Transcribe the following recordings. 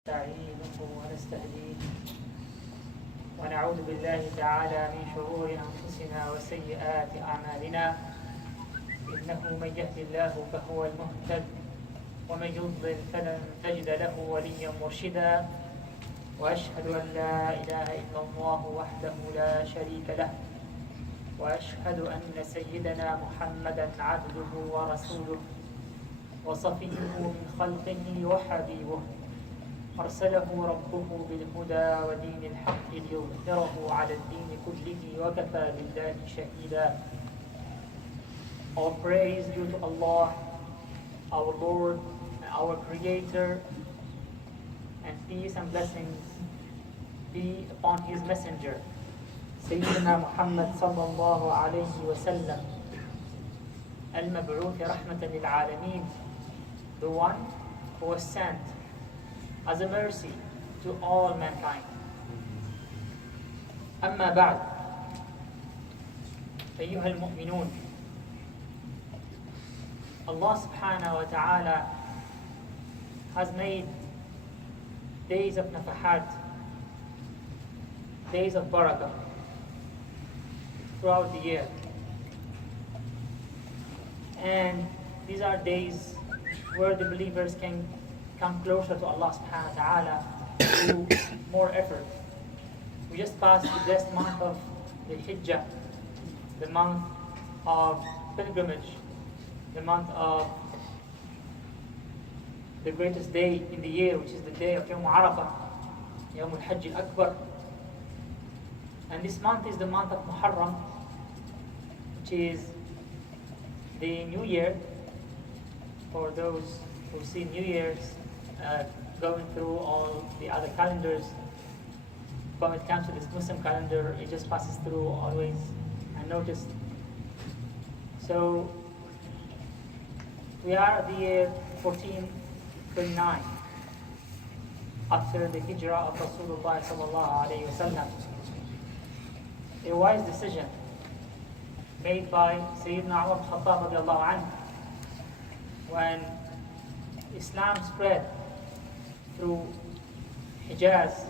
نستعينه ونستهديه ونعوذ بالله تعالى من شرور أنفسنا وسيئات أعمالنا إنه من يهد الله فهو المهتد ومن يضلل فلن تجد له وليا مرشدا وأشهد أن لا إله إلا الله وحده لا شريك له وأشهد أن سيدنا محمدا عبده ورسوله وصفيه من خلقه وحبيبه أرسله ربه بالهدى ودين الحق ليظهره على الدين كله وكفى بالله شهيدا. All praise due to Allah, our Lord, our Creator, and peace and blessings be upon His Messenger, Sayyidina Muhammad sallallahu alayhi wa sallam, al-mab'uth rahmatan lil alameen, the one who was sent as a mercy to all mankind. أما بعد أيها المؤمنون, Allah subhanahu wa ta'ala has made days of nafahat, days of barakah throughout the year, and these are days where the believers can come closer to Allah subhanahu wa ta'ala through more effort. We just passed the blessed month of the Hijjah, the month of pilgrimage, the month of the greatest day in the year, which is the day of Yawm Arafah, Yawm al-Hajj al-Akbar. And this month is the month of Muharram, which is the New Year for those who see New Year's going through all the other calendars. When it comes to this Muslim calendar, it just passes through always unnoticed. So we are at the year 1429 after the hijrah of Rasulullah sallallahu alayhi wa sallam. A wise decision made by Sayyidina Umar al-Khattab radiallahu anhu when Islam spread through Hijaz,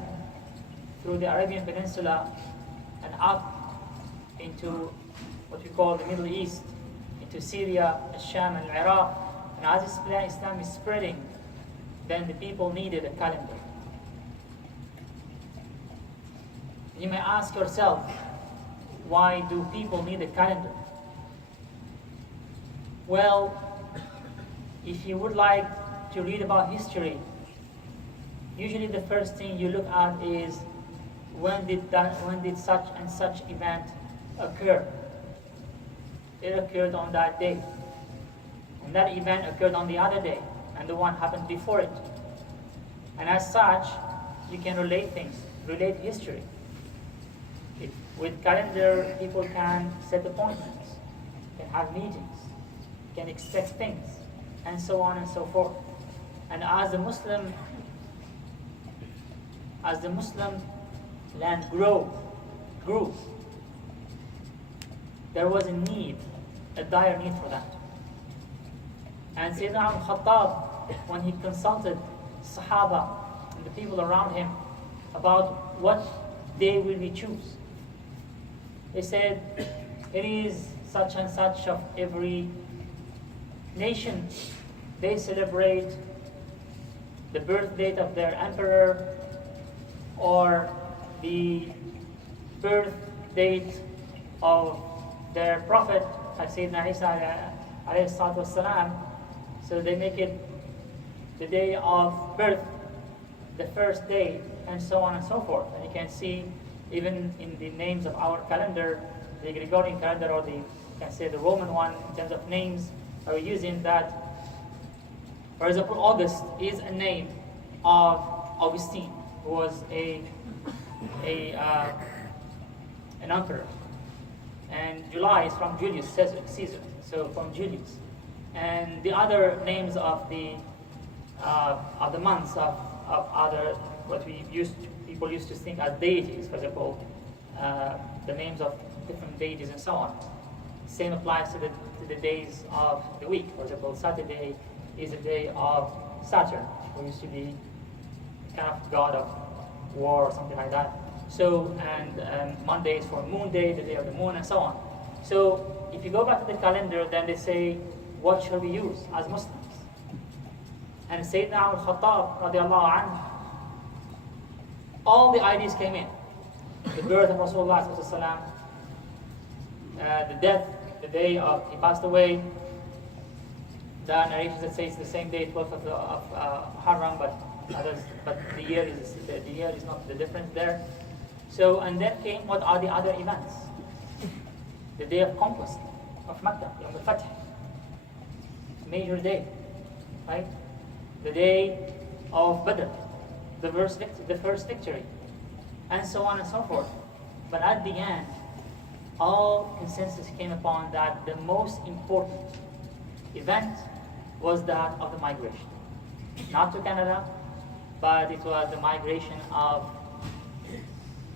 through the Arabian Peninsula, and up into what we call the Middle East, into Syria, Sham, and Iraq. And as Islam is spreading, then the people needed a calendar. You may ask yourself, why do people need a calendar? Well, if you would like to read about history, usually the first thing you look at is when did such and such event occur? It occurred on that day, and that event occurred on the other day, and the one happened before it. And as such, you can relate things, relate history. With calendar, people can set appointments, can have meetings, can expect things, and so on and so forth. And as the Muslim land grew, there was a need, a dire need for that. And Sayyidina al-Khattab, when he consulted Sahaba and the people around him about what day will we choose, they said, it is such and such of every nation. They celebrate the birth date of their emperor or the birth date of their prophet, like Sayyidina Isa alayhi salatu wasalam. So they make it the day of birth, the first day, and so on and so forth. And you can see even in the names of our calendar, the Gregorian calendar, or you can say the Roman one, in terms of names, are using that. For example, August is a name of Augustine, who was an emperor, and July is from Julius Caesar, so from Julius. And the other names of the months of other what people used to think as deities, for example, the names of different deities and so on. Same applies to the days of the week. For example, Saturday is a day of Saturn, who used to be kind of god of war or something like that. So, and Monday is for Moon Day, the day of the moon, and so on. So, if you go back to the calendar, then they say, what shall we use as Muslims? And Sayyidina al-Khattab, radiallahu anhu, all the ideas came in. The birth of Rasulullah, the death, the day of he passed away. There are narrations that say it's the same day, 12th of Muharram, but the year is not the difference there. So, and then came, what are the other events? The day of conquest of Mecca, Yawm al-Fath, major day, right? The day of Badr, the first victory, and so on and so forth. But at the end, all consensus came upon that the most important event was that of the migration. Not to Canada, but it was the migration of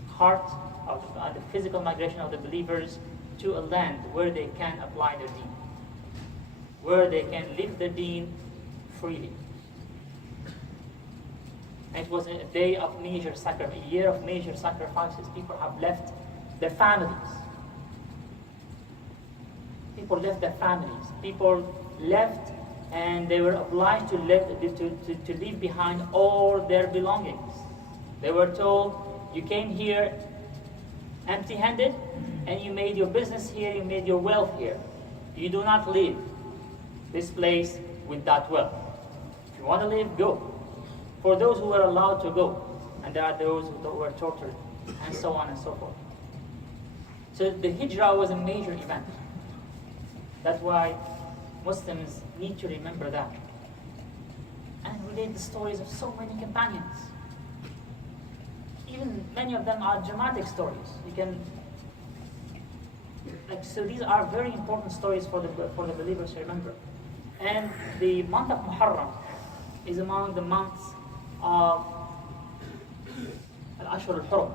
heart, of the physical migration of the believers to a land where they can apply their deen, where they can live their deen freely. And it was a day of major sacrifice, a year of major sacrifices. People have left their families. People left their families. People left and they were obliged to leave behind all their belongings. They were told, you came here empty-handed and you made your business here, you made your wealth here. You do not leave this place with that wealth. If you want to leave, go. For those who were allowed to go, and there are those who were tortured, and so on and so forth. So the Hijrah was a major event. That's why Muslims need to remember that. And relate the stories of so many companions. Even many of them are dramatic stories. So these are very important stories for the believers to remember. And the month of Muharram is among the months of Al-Ashhur al-Hurum.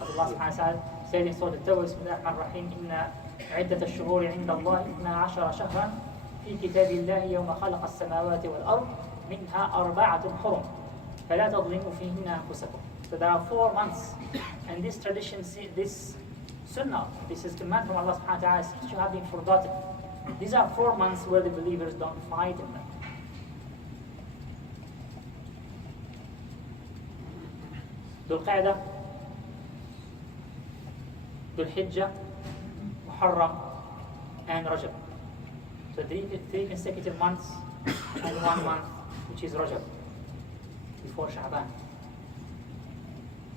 Allah subhanahu wa ta'ala said in Surah At-Tawbah, Bismillahir Rahmanir Rahim, Inna عدة الشهور عند الله 12 شهرا في كتاب الله يوم خلق السماوات والأرض منها أربعة حرم فلا تظلموا فيهن أنفسكم. So there are 4 months, and this tradition, this sunnah, this is command from Allah subhanahu wa ta'ala, seems to have been forgotten. These are 4 months where the believers don't fight in them. Dhul Qa'dah, Dhul Hijjah, Muharram, and Rajab. So 3 consecutive months and 1 month, which is Rajab, before Sha'ban.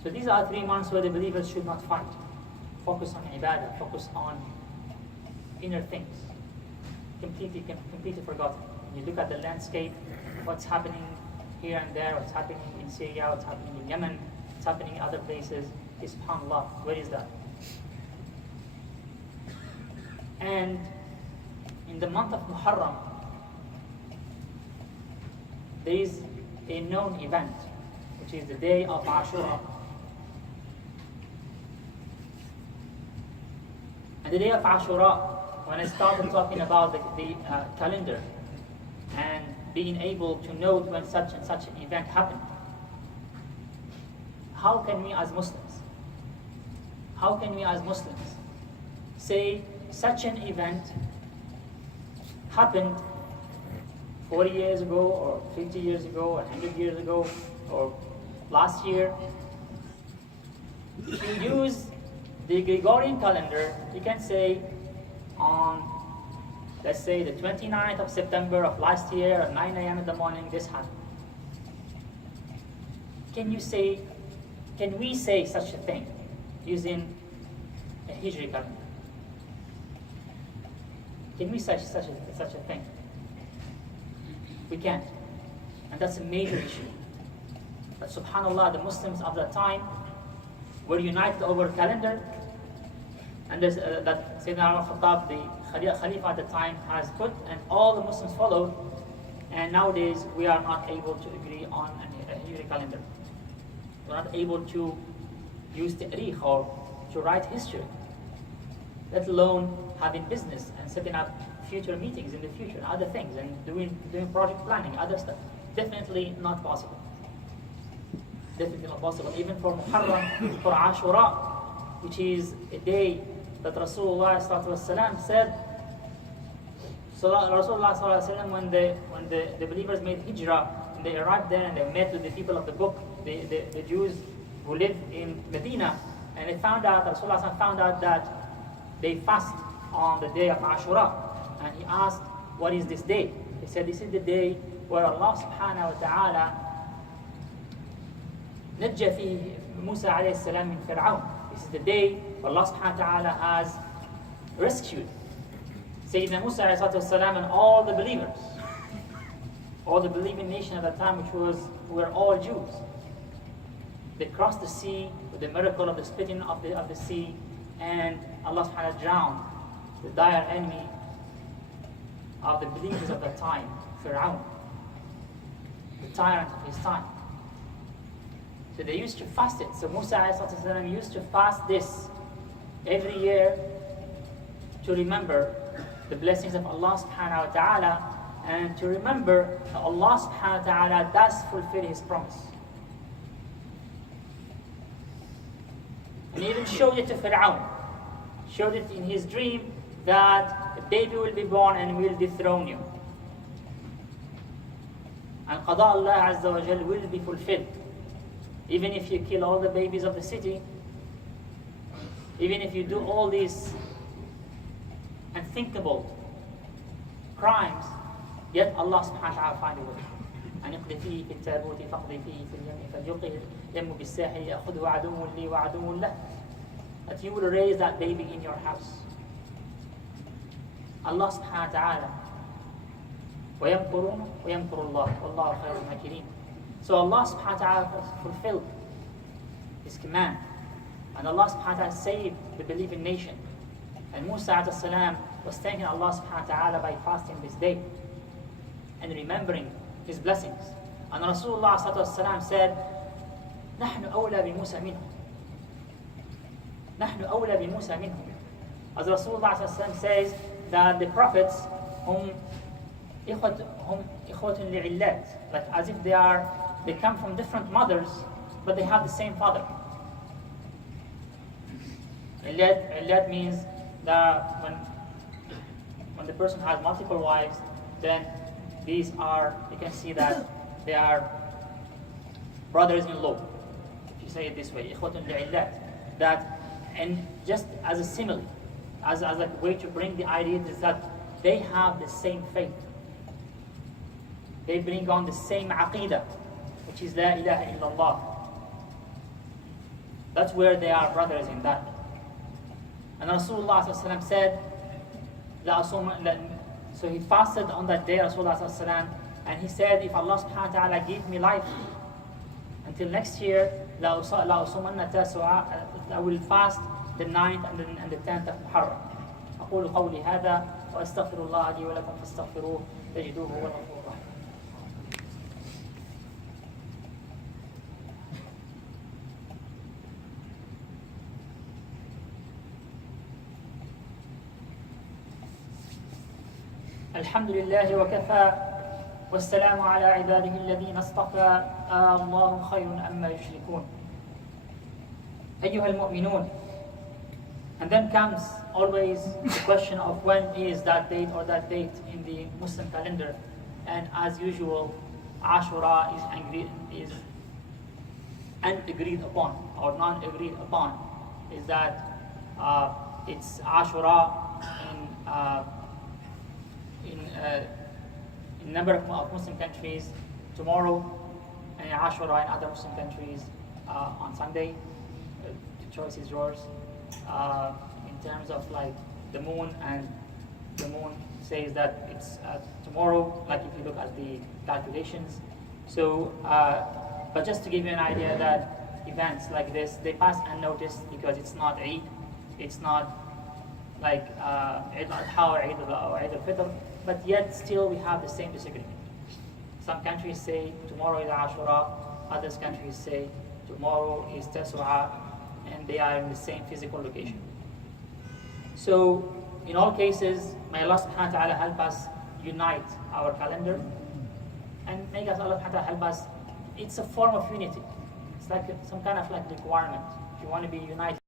So these are 3 months where the believers should not fight. Focus on ibadah, focus on inner things. Completely forgotten. You look at the landscape, what's happening here and there, what's happening in Syria, what's happening in Yemen, what's happening in other places. SubhanAllah, where is that? And in the month of Muharram, there is a known event, which is the day of Ashura. And the day of Ashura, when I started talking about the calendar and being able to note when such and such an event happened, how can we as Muslims say such an event happened 40 years ago, or 50 years ago, or 100 years ago, or last year? If you use the Gregorian calendar, you can say on, let's say, the 29th of September of last year at 9 a.m. in the morning, this happened. Can we say such a thing using a Hijri calendar? Can we say such a thing? We can't. And that's a major issue. But subhanAllah, the Muslims of that time were united over calendar, and there's that Sayyidina al-Khattab, the Khalifa at the time, has put, and all the Muslims followed, and nowadays we are not able to agree on a Hijri calendar. We're not able to use tariq or to write history, let alone having business and setting up future meetings in the future, other things, and doing project planning, other stuff. Definitely not possible. definitely not possible. Even for Muharram, for Ashura, which is a day that Rasulullah said, so Rasulullah when the believers made hijrah, and they arrived there and they met with the people of the book, the Jews who live in Medina, and they found out, Rasulullah found out that they fast on the day of Ashura. And he asked, what is this day? He said, this is the day where Allah subhanahu wa ta'ala نجى فيه موسى عليه السلام من فرعون. This is the day where Allah subhanahu wa ta'ala has rescued Sayyidina Musa عليه الصلاة والسلام and all the believers, all the believing nation at that time, which were all Jews. They crossed the sea with the miracle of the splitting of the sea, and Allah subhanahu wa ta'ala drowned the dire enemy of the believers of that time, Fir'aun, the tyrant of his time. So they used to fast it. So Musa ﷺ used to fast this every year to remember the blessings of Allah subhanahu wa ta'ala, and to remember that Allah subhanahu wa ta'ala does fulfill His promise. And he even showed it to Fir'aun, showed it in his dream that a baby will be born and will dethrone you. And Qada Allah Azza wa Jal will be fulfilled. Even if you kill all the babies of the city, even if you do all these unthinkable crimes, yet Allah subhanahu wa ta'ala find a way. أن اقذفيه في التابوت فاقذفيه في اليم فليلقه اليم بالساحل يأخذه عدو لي وعدو له. That you will raise that baby in your house. Allah subhanahu wa ta'ala ويمكرون ويمكر الله والله خير الماكرين. So Allah subhanahu wa ta'ala fulfilled His command, and Allah subhanahu wa ta'ala saved the believing nation. And Musa alayhi salam was thanking Allah subhanahu wa ta'ala by fasting this day and remembering His blessings. And Rasulullah sallallahu alaihi wasallam said, نحن أولى بموسى منهم. نحن أولى بموسى منهم. As Rasulullah sallallahu alaihi wasallam says that the prophets هم إخوة لعلات, like as if they come from different mothers, but they have the same father. Illat means that when the person has multiple wives, then these are, you can see that they are brothers-in-law, if you say it this way, إخوة لعلات. That, and just as a simile, as a way to bring the idea is that they have the same faith. They bring on the same aqidah, which is La ilaha illallah. That's where they are brothers in that. And Rasulullah ﷺ said, so he fasted on that day, Rasulullah ﷺ, and he said, if Allah subhanahu wa ta'ala give me life until next year, I will fast the 9th and the 10th of Muharram. أقول قولي هذا وأستغفر الله لي ولكم فاستغفروه تجدوه هو الغفور الرحيم. الحمد لله وكفى والسلام على عباده الذين اصطفى الله خير أما يشركون. أيها المؤمنون. And then comes always the question of when is that date or that date in the Muslim calendar. And as usual, Ashura is unagreed upon or non-agreed upon. Is that it's Ashura in a number of Muslim countries tomorrow, and Ashura in other Muslim countries on Sunday. The choice is yours. In terms of like the moon, and the moon says that it's tomorrow, like if you look at the calculations. So, but just to give you an idea that events like this, they pass unnoticed because it's not Eid, it's not like Eid al-Adha or Eid al-Fitr, but yet still we have the same disagreement. Some countries say tomorrow is Ashura, other countries say tomorrow is Tasu'a, and they are in the same physical location. So, in all cases, may Allah subhanahu wa ta'ala help us unite our calendar, and may Allah subhanahu wa ta'ala help us. It's a form of unity. It's like some kind of like requirement. If you want to be united.